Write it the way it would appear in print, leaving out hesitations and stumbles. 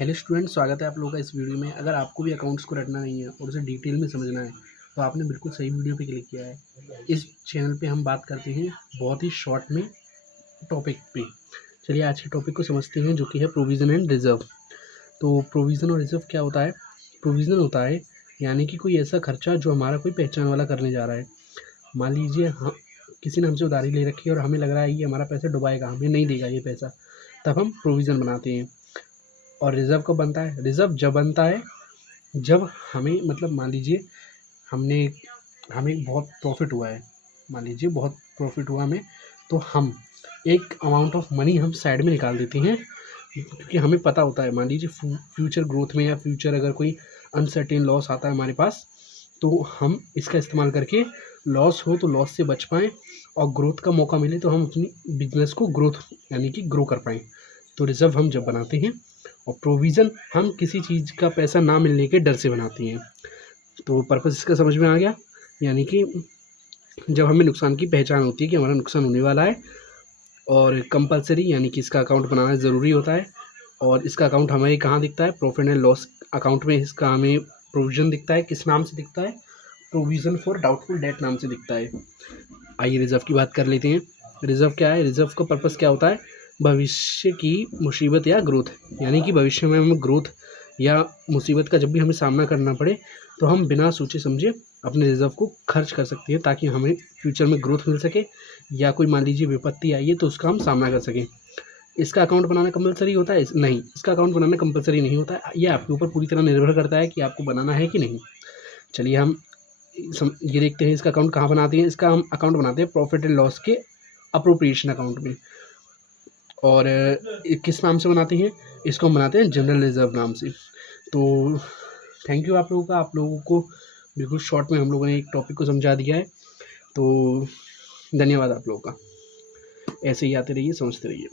Hello student, स्वागत है आप लोगों का इस वीडियो में। अगर आपको भी अकाउंट्स को रटना नहीं है और उसे डिटेल में समझना है तो आपने बिल्कुल सही वीडियो पे क्लिक किया है। इस चैनल पे हम बात करते हैं बहुत ही शॉर्ट में टॉपिक पे। चलिए आज के टॉपिक को समझते हैं, जो कि है प्रोविज़न एंड रिज़र्व। तो प्रोविज़न और रिज़र्व क्या होता है? प्रोविज़न होता है यानी कि कोई ऐसा खर्चा जो हमारा कोई पहचान वाला करने जा रहा है। मान लीजिए हम किसी ने हमसे उधारी ले रखी है और हमें लग रहा है ये हमारा पैसा डुबाएगा, हमें नहीं देगा ये पैसा, तब हम प्रोविज़न बनाते हैं। और रिज़र्व कब बनता है? रिज़र्व जब बनता है जब हमें मतलब मान लीजिए हमने हमें बहुत प्रॉफ़िट हुआ है, मान लीजिए बहुत प्रॉफ़िट हुआ हमें, तो हम एक अमाउंट ऑफ मनी हम साइड में निकाल देते हैं, क्योंकि हमें पता होता है मान लीजिए फ्यूचर ग्रोथ में या फ्यूचर अगर कोई अनसर्टेन लॉस आता है हमारे पास, तो हम इसका इस्तेमाल करके लॉस हो तो लॉस से बच पाएँ और ग्रोथ का मौका मिले तो हम अपनी बिज़नेस को ग्रोथ यानी कि ग्रो कर पाएँ। तो रिज़र्व हम जब बनाते हैं और प्रोविज़न हम किसी चीज़ का पैसा ना मिलने के डर से बनाते हैं। तो पर्पज़ इसका समझ में आ गया? यानी कि जब हमें नुकसान की पहचान होती है कि हमारा नुकसान होने वाला है और कंपल्सरी यानी कि इसका अकाउंट बनाना ज़रूरी होता है। और इसका अकाउंट हमें कहाँ दिखता है? प्रॉफ़िट एंड लॉस अकाउंट में इसका हमें प्रोविज़न दिखता है। किस नाम से दिखता है? प्रोविज़न फॉर डाउटफुल डेट नाम से दिखता है। आइए रिज़र्व की बात कर लेते हैं। रिज़र्व क्या है? रिज़र्व का पर्पज़ क्या होता है? भविष्य की मुसीबत या ग्रोथ, यानी कि भविष्य में हमें ग्रोथ या मुसीबत का जब भी हमें सामना करना पड़े तो हम बिना सोचे समझे अपने रिज़र्व को खर्च कर सकते हैं, ताकि हमें फ्यूचर में ग्रोथ मिल सके या कोई मान लीजिए विपत्ति आई है तो उसका हम सामना कर सकें। इसका अकाउंट बनाना कंपल्सरी होता है? नहीं, इसका अकाउंट बनाना कंपल्सरी नहीं होता है। ये आपके ऊपर पूरी तरह निर्भर करता है कि आपको बनाना है कि नहीं। चलिए हम ये देखते हैं इसका अकाउंट कहाँ बनाते हैं। इसका हम अकाउंट बनाते हैं प्रॉफिट एंड लॉस के अप्रोप्रिएशन अकाउंट में। और किस नाम से बनाते हैं? इसको हम बनाते हैं जनरल रिज़र्व नाम से। तो थैंक यू आप लोगों का। आप लोगों को बिल्कुल शॉर्ट में हम लोगों ने एक टॉपिक को समझा दिया है। तो धन्यवाद आप लोगों का। ऐसे ही आते रहिए, समझते रहिए।